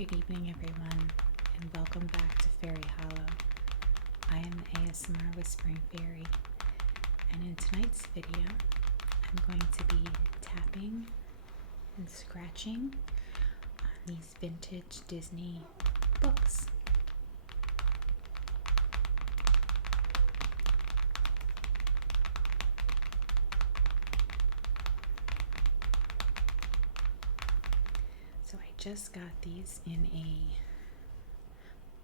Good evening, everyone, and welcome back to Fairy Hollow. I am ASMR Whispering Fairy, and in tonight's video, I'm going to be tapping and scratching on these vintage Disney books. So I just got these in a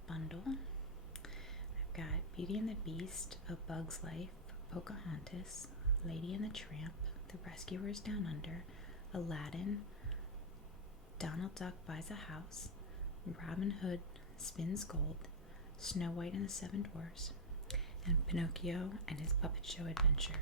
bundle. I've got Beauty and the Beast, A Bug's Life, Pocahontas, Lady and the Tramp, The Rescuers Down Under, Aladdin, Donald Duck Buys a House, Robin Hood Spins Gold, Snow White and the Seven Dwarfs, and Pinocchio and His Puppet Show Adventure.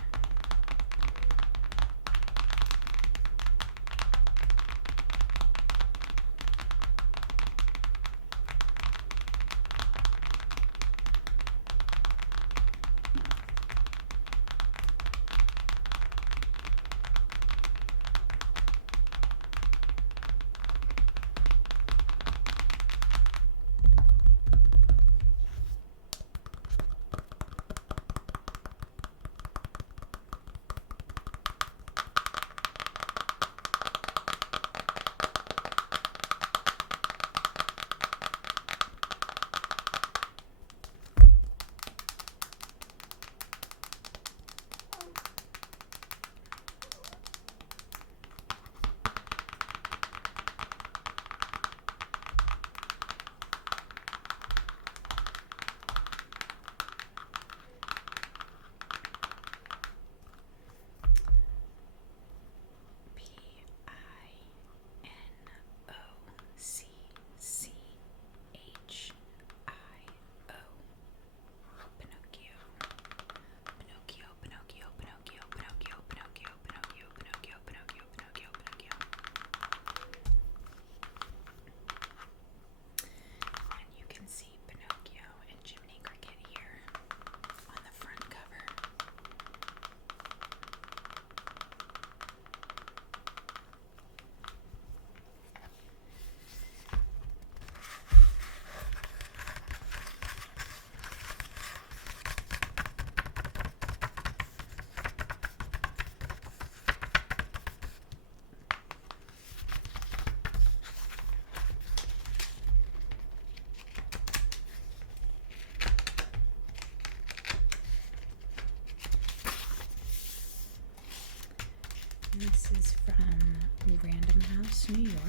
This is from Random House, New York.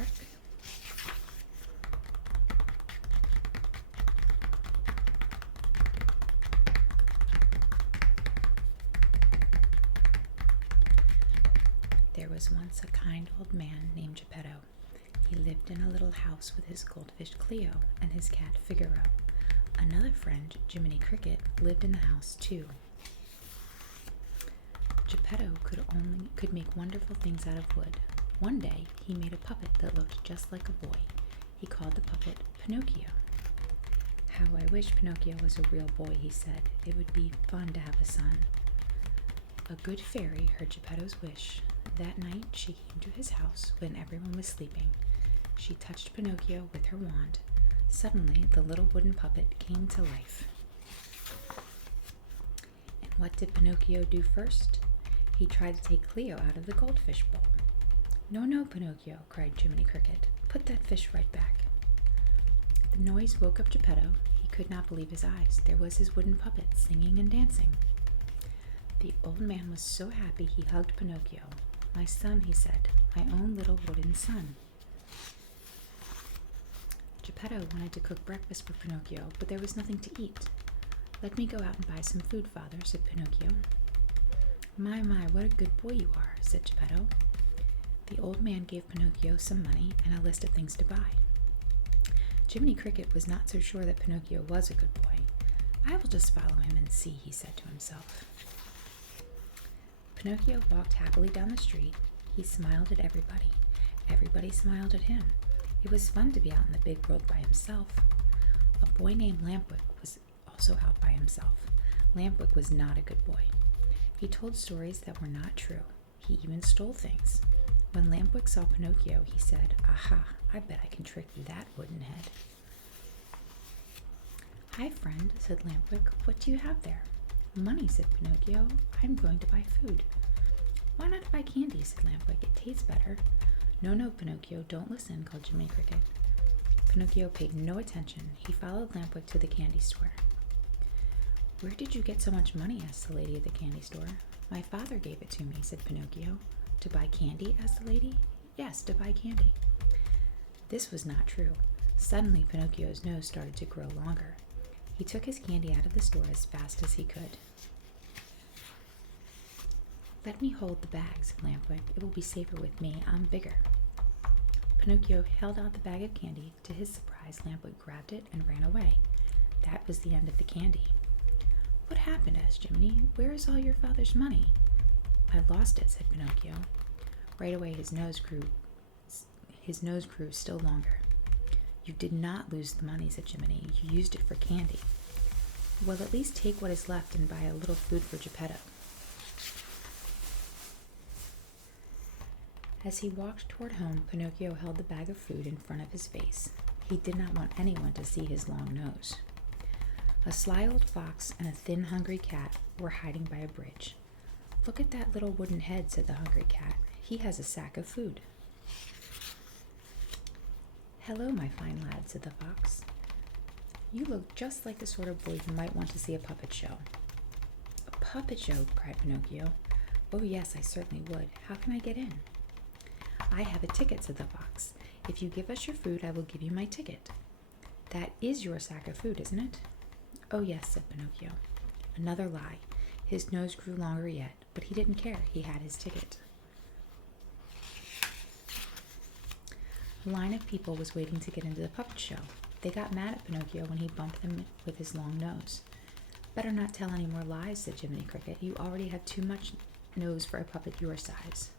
There was once a kind old man named Geppetto. He lived in a little house with his goldfish Cleo and his cat Figaro. Another friend, Jiminy Cricket, lived in the house too. Geppetto could make wonderful things out of wood. One day, he made a puppet that looked just like a boy. He called the puppet Pinocchio. How I wish Pinocchio was a real boy, he said. It would be fun to have a son. A good fairy heard Geppetto's wish. That night, she came to his house when everyone was sleeping. She touched Pinocchio with her wand. Suddenly, the little wooden puppet came to life. And what did Pinocchio do first? He tried to take Cleo out of the goldfish bowl. No, no, Pinocchio, cried Jiminy Cricket. Put that fish right back. The noise woke up Geppetto. He could not believe his eyes. There was his wooden puppet singing and dancing. The old man was so happy he hugged Pinocchio. My son, he said, my own little wooden son. Geppetto wanted to cook breakfast for Pinocchio, but there was nothing to eat. Let me go out and buy some food, father, said Pinocchio. My, what a good boy you are, said Geppetto. The old man gave Pinocchio some money and a list of things to buy. Jiminy Cricket was not so sure that Pinocchio was a good boy. I will just follow him and see, he said to himself. Pinocchio walked happily down the street. He smiled at everybody. Everybody smiled at him. It was fun to be out in the big world by himself. A boy named Lampwick was also out by himself. Lampwick was not a good boy. He told stories that were not true. He even stole things. When Lampwick saw Pinocchio, he said, "Aha, I bet I can trick that wooden head." "Hi, friend," said Lampwick. "What do you have there?" "Money," said Pinocchio. "I'm going to buy food." "Why not buy candy?" said Lampwick. "It tastes better." "No, no, Pinocchio, don't listen," called Jiminy Cricket. Pinocchio paid no attention. He followed Lampwick to the candy store. "Where did you get so much money?" asked the lady at the candy store. "My father gave it to me," said Pinocchio. "To buy candy?" asked the lady. "Yes, to buy candy." This was not true. Suddenly, Pinocchio's nose started to grow longer. He took his candy out of the store as fast as he could. "Let me hold the bag," said Lampwick. "It will be safer with me. I'm bigger." Pinocchio held out the bag of candy. To his surprise, Lampwick grabbed it and ran away. That was the end of the candy. "What happened?" asked Jiminy. "Where is all your father's money?" "I lost it," said Pinocchio. Right away his nose grew still longer. "You did not lose the money," said Jiminy. "You used it for candy." "Well, at least take what is left and buy a little food for Geppetto." As he walked toward home, Pinocchio held the bag of food in front of his face. He did not want anyone to see his long nose. A sly old fox and a thin, hungry cat were hiding by a bridge. "Look at that little wooden head," said the hungry cat. "He has a sack of food." "Hello, my fine lad," said the fox. "You look just like the sort of boy who might want to see a puppet show." "A puppet show?" cried Pinocchio. "Oh, yes, I certainly would. How can I get in?" "I have a ticket," said the fox. "If you give us your food, I will give you my ticket." "That is your sack of food, isn't it?" "Oh, yes," said Pinocchio. Another lie. His nose grew longer yet, but he didn't care. He had his ticket. A line of people was waiting to get into the puppet show. They got mad at Pinocchio when he bumped them with his long nose. "Better not tell any more lies," said Jiminy Cricket. "You already have too much nose for a puppet your size."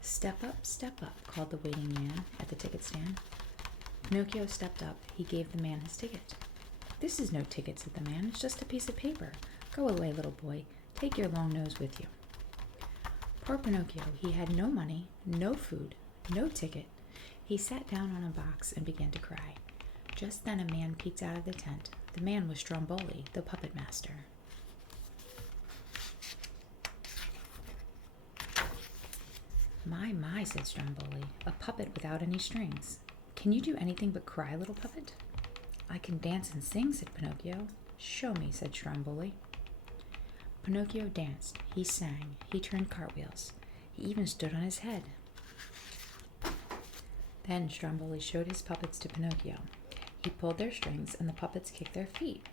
Step up," called the waiting man at the ticket stand. Pinocchio stepped up. He gave the man his ticket. "This is no ticket," said the man. "It's just a piece of paper. Go away, little boy. Take your long nose with you." Poor Pinocchio. He had no money, no food, no ticket. He sat down on a box and began to cry. Just then a man peeked out of the tent. The man was Stromboli, the puppet master. My, said Stromboli, "a puppet without any strings. Can you do anything but cry, little puppet?" "I can dance and sing," said Pinocchio. "Show me," said Stromboli. Pinocchio danced, he sang, he turned cartwheels, he even stood on his head. Then Stromboli showed his puppets to Pinocchio. He pulled their strings and the puppets kicked their feet.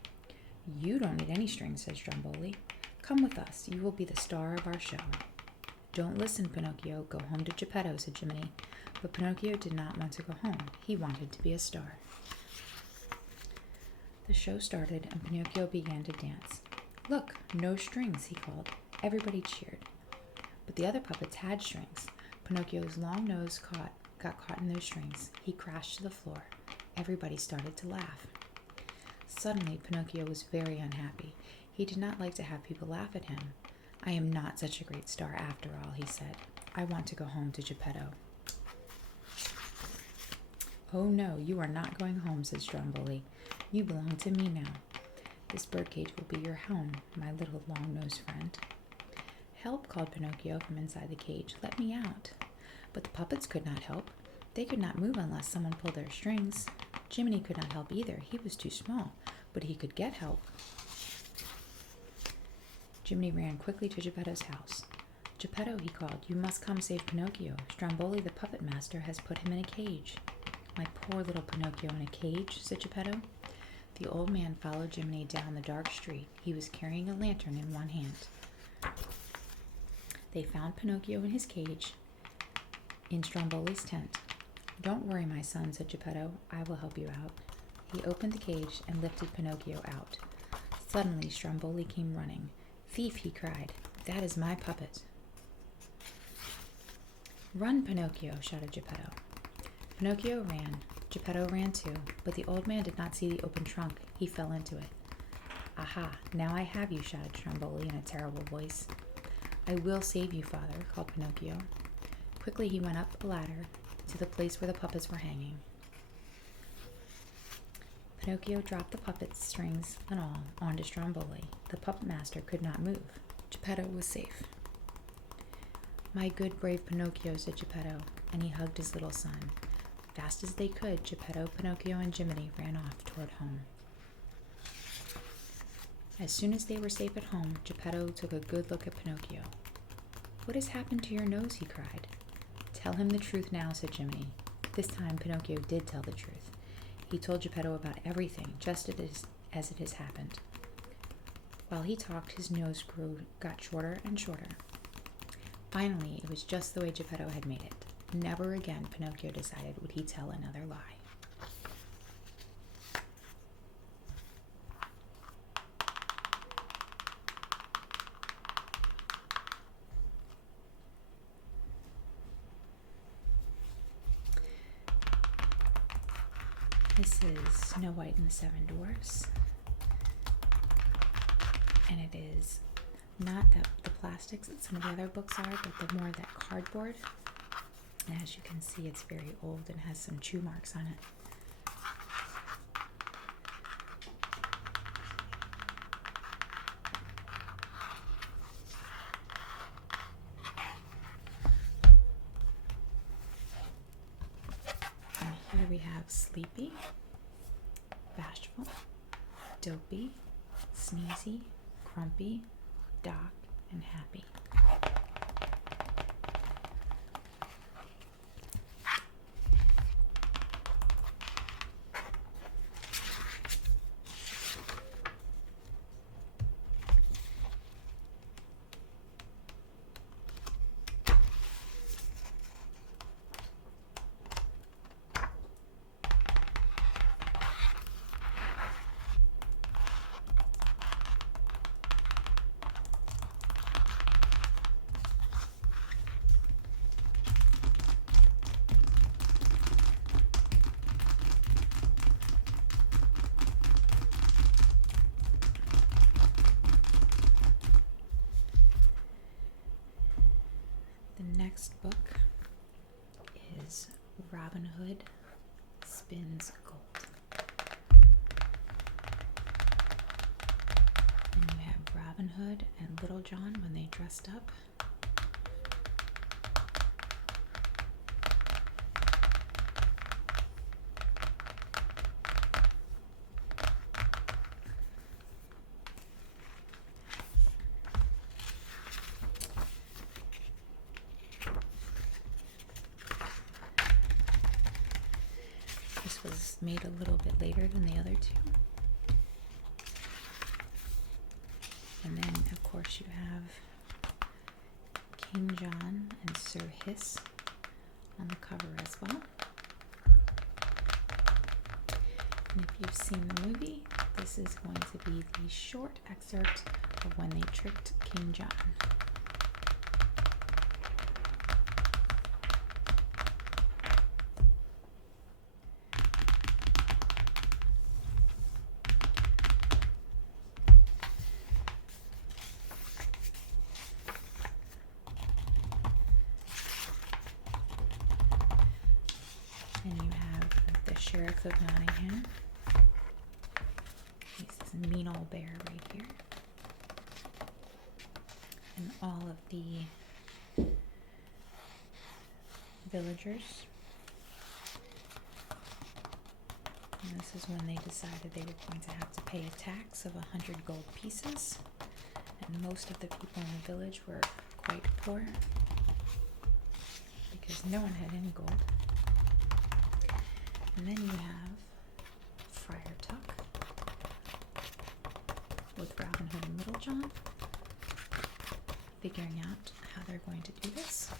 "You don't need any strings," said Stromboli. "Come with us, you will be the star of our show." "Don't listen, Pinocchio, go home to Geppetto," said Jiminy. But Pinocchio did not want to go home. He wanted to be a star. The show started and Pinocchio began to dance. "Look, no strings," he called. Everybody cheered. But the other puppets had strings. Pinocchio's long nose got caught in those strings. He crashed to the floor. Everybody started to laugh. Suddenly, Pinocchio was very unhappy. He did not like to have people laugh at him. "I am not such a great star after all," he said. "I want to go home to Geppetto." "Oh no, you are not going home," said Stromboli. "You belong to me now. This birdcage will be your home, my little long-nosed friend." "Help," called Pinocchio from inside the cage. "Let me out." But the puppets could not help. They could not move unless someone pulled their strings. Jiminy could not help either. He was too small, but he could get help. Jiminy ran quickly to Geppetto's house. "Geppetto," he called, "you must come save Pinocchio. Stromboli, the puppet master, has put him in a cage." "My poor little Pinocchio in a cage," said Geppetto. The old man followed Jiminy down the dark street. He was carrying a lantern in one hand. They found Pinocchio in his cage in Stromboli's tent. "Don't worry, my son," said Geppetto. "I will help you out." He opened the cage and lifted Pinocchio out. Suddenly, Stromboli came running. "Thief!" he cried. "That is my puppet." "Run, Pinocchio!" shouted Geppetto. Pinocchio ran. Geppetto ran too, but the old man did not see the open trunk. He fell into it. "Aha, now I have you," shouted Stromboli in a terrible voice. "I will save you, father," called Pinocchio. Quickly he went up a ladder to the place where the puppets were hanging. Pinocchio dropped the puppet strings and all onto Stromboli. The puppet master could not move. Geppetto was safe. "My good, brave Pinocchio," said Geppetto, and he hugged his little son. Fast as they could, Geppetto, Pinocchio, and Jiminy ran off toward home. As soon as they were safe at home, Geppetto took a good look at Pinocchio. "What has happened to your nose?" he cried. "Tell him the truth now," said Jiminy. This time Pinocchio did tell the truth. He told Geppetto about everything, just as it has happened. While he talked, his nose got shorter and shorter. Finally, it was just the way Geppetto had made it. Never again, Pinocchio decided, would he tell another lie. This is Snow White and the Seven Dwarfs. And it is not the plastics that some of the other books are, but the more that cardboard. And as you can see, it's very old and has some chew marks on it. And here we have Sleepy, Bashful, Dopey, Sneezy, Grumpy, Doc, and Happy. Next book is Robin Hood Spins Gold. And you have Robin Hood and Little John when they dressed up. This was made a little bit later than the other two. And then, of course, you have King John and Sir Hiss on the cover as well. And if you've seen the movie, this is going to be the short excerpt of when they tricked King John. And you have the Sheriff of Nottingham. This is a mean old bear right here. And all of the villagers. And this is when they decided they were going to have to pay a tax of 100 gold pieces. And most of the people in the village were quite poor because no one had any gold. And then you have Friar Tuck with Robin Hood and Little John figuring out how they're going to do this.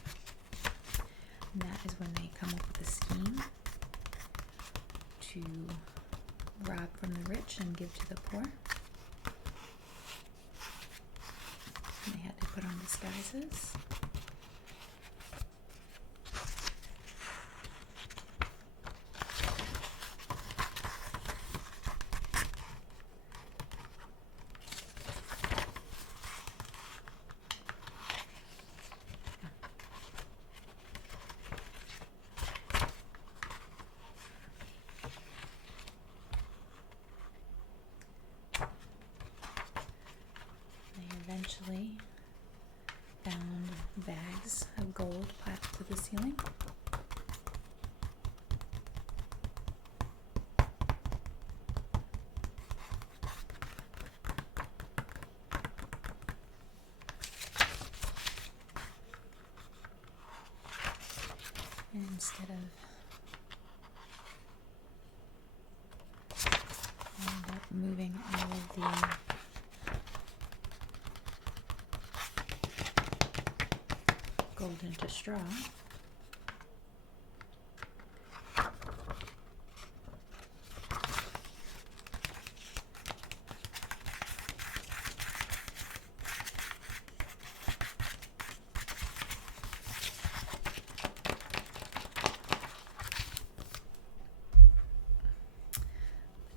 And that is when they come up with a scheme to rob from the rich and give to the poor. And they had to put on disguises. pieces of gold plastered to the ceiling. And instead of moving all of the gold into straw,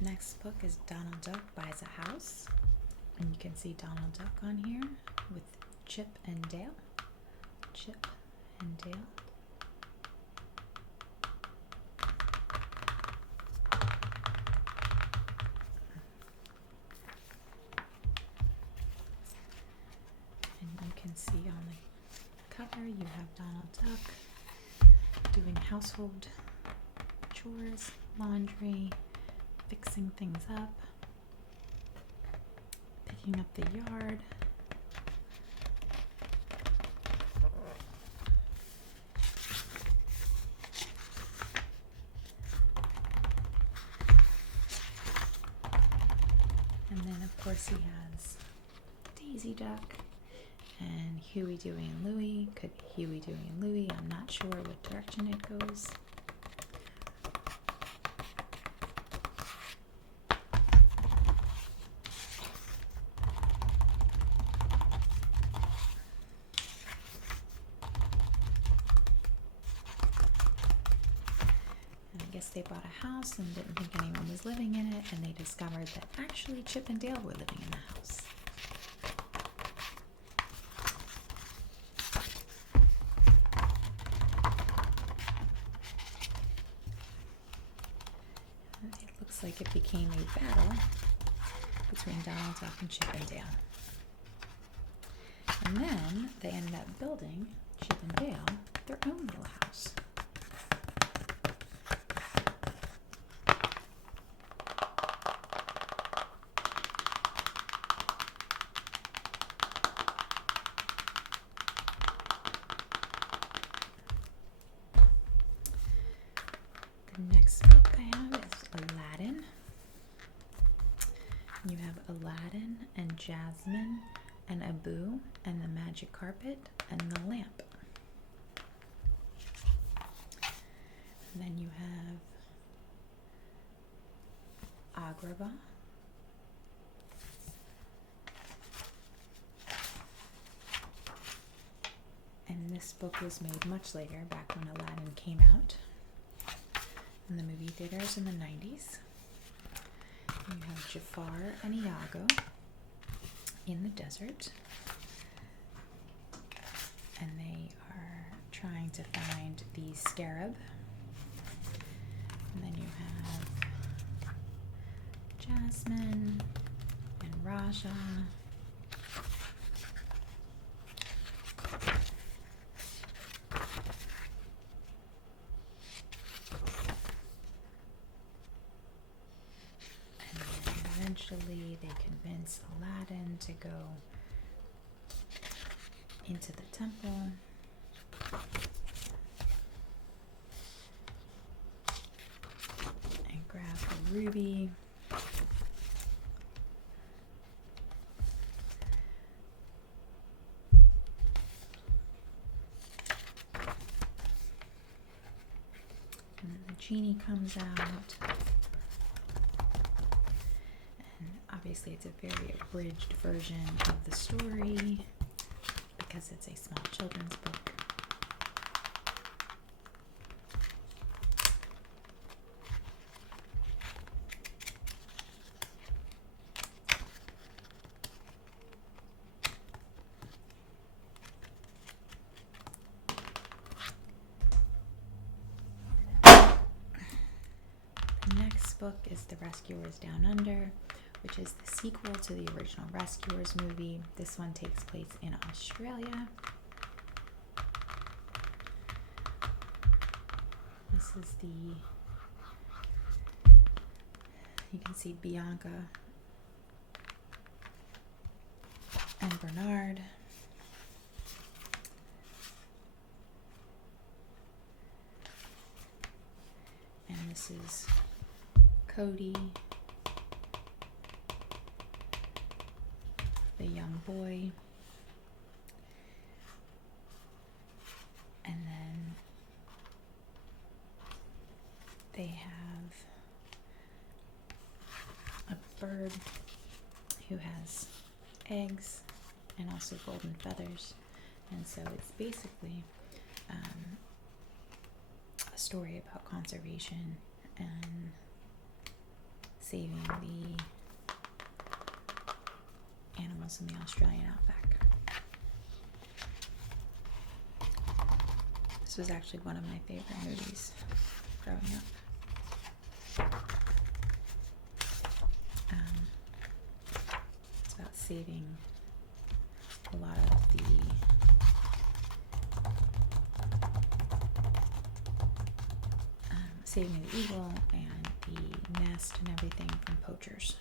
next book is Donald Duck Buys a House, and you can see Donald Duck on here with Chip and Dale. Chip and Dale. And you can see on the cover you have Donald Duck doing household chores, laundry, fixing things up, picking up the yard, and then of course he has Daisy Duck and Huey, Dewey, and Louie. Could be Huey, Dewey, and Louie. I'm not sure what direction it goes. They bought a house and didn't think anyone was living in it, and they discovered that actually Chip and Dale were living in the house. It looks like it became a battle between Donald Duck and Chip and Dale. And then they ended up building, Chip and Dale, their own little house. The next book I have is Aladdin. You have Aladdin and Jasmine and Abu and the magic carpet and the lamp. And then you have Agrabah. And this book was made much later, back when Aladdin came out in the movie theaters in the 90s. You have Jafar and Iago in the desert, and they are trying to find the scarab. And then you have Jasmine and Raja. Eventually, they convince Aladdin to go into the temple and grab the ruby. And then the genie comes out. Obviously, it's a very abridged version of the story because it's a small children's book. The next book is The Rescuers Down Under, which is the sequel to the original Rescuers movie. This one takes place in Australia. is you can see Bianca and Bernard. And this is Cody, the young boy. And then they have a bird who has eggs and also golden feathers. And so it's basically a story about conservation and saving the animals in the Australian outback. This was actually one of my favorite movies growing up. It's about saving a lot of the saving the eagle and the nest and everything from poachers.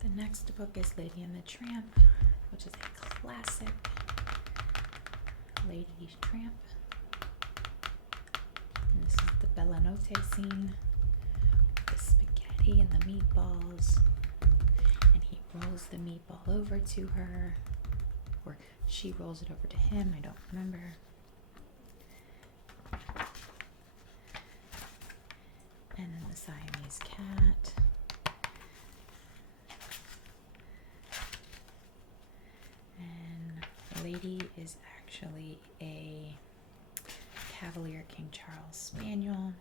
The next book is Lady and the Tramp, which is a classic Lady Tramp. And this is the Bella Notte scene with the spaghetti and the meatballs. And he rolls the meatball over to her, or she rolls it over to him, I don't remember. And then the Siamese cat. Lady is actually a Cavalier King Charles Spaniel.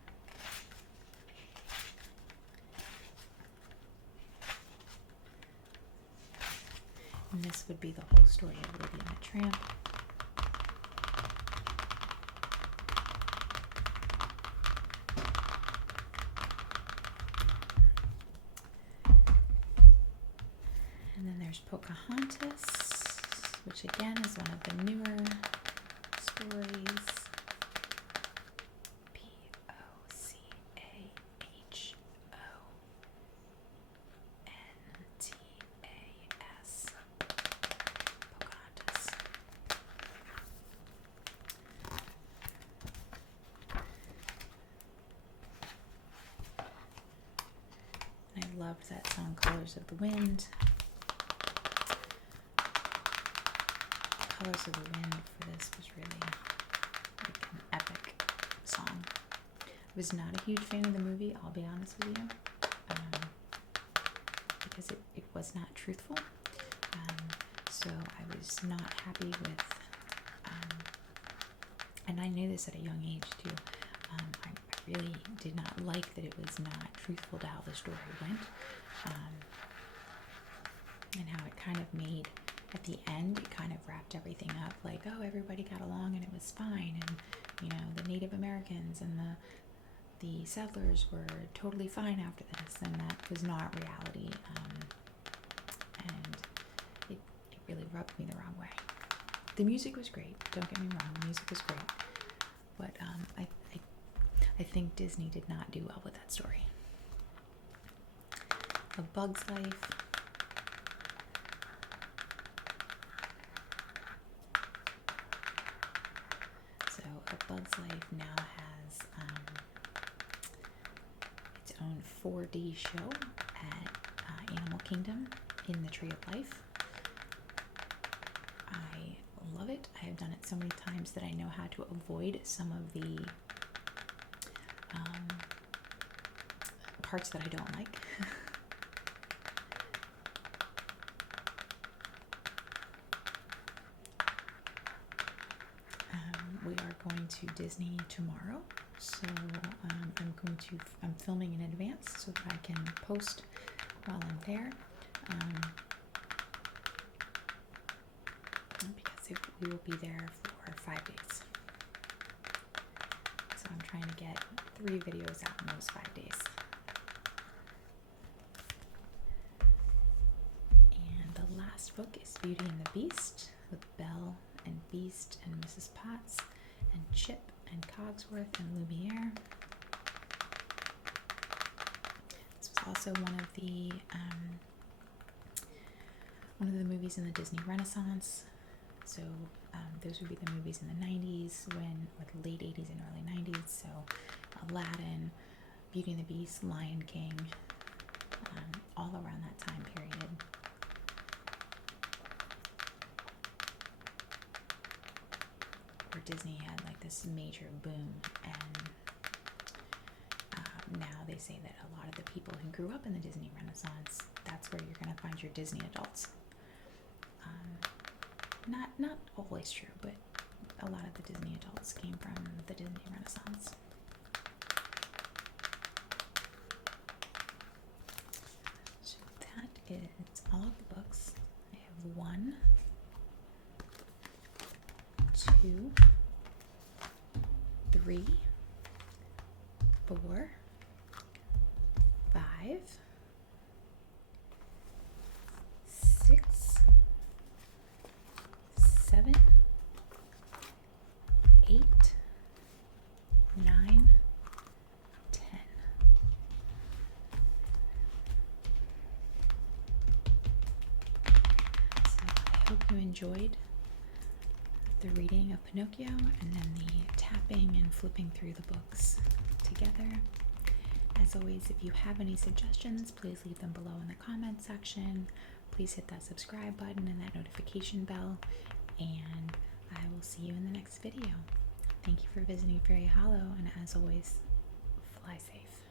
And this would be the whole story of Lady and the Tramp. And then there's Pocahontas, which again is one of the newer stories. Pocahontas. Pocahontas. I loved that song, Colors of the Wind. Colors of the Wind for this was really like an epic song. I was not a huge fan of the movie, I'll be honest with you, because it was not truthful. So I was not happy with, and I knew this at a young age too. I really did not like that it was not truthful to how the story went, and how it kind of made, at the end, it kind of wrapped everything up like, oh, everybody got along and it was fine, and you know, the Native Americans and the settlers were totally fine after this, and that was not reality, and it really rubbed me the wrong way. The music was great, don't get me wrong, the music was great, but I think Disney did not do well with that story. A Bug's Life. A Bug's Life now has its own 4D show at Animal Kingdom in the Tree of Life. I love it. I have done it so many times that I know how to avoid some of the parts that I don't like. We are going to Disney tomorrow, so I'm filming in advance so that I can post while I'm there, because we will be there for 5 days. trying to get 3 videos out in those 5 days. And the last book is Beauty and the Beast with Belle and Beast and Mrs. Potts and Chip and Cogsworth and Lumiere. This was also one of the movies in the Disney Renaissance. So those would be the movies in the 90s, or the late 80s and early 90s. So Aladdin, Beauty and the Beast, Lion King, all around that time period. Where Disney had like this major boom, and now they say that a lot of the people who grew up in the Disney Renaissance, that's where you're going to find your Disney adults. Not always true, but a lot of the Disney adults came from the Disney Renaissance. So that is all of the books. I have 1, 2, 3, 4, 5, 6, 7, 8, 9, 10. So I hope you enjoyed the reading of Pinocchio and then the tapping and flipping through the books together. As always, if you have any suggestions, please leave them below in the comment section. Please hit that subscribe button and that notification bell, and I will see you in the next video. Thank you for visiting Fairy Hollow, and as always, fly safe.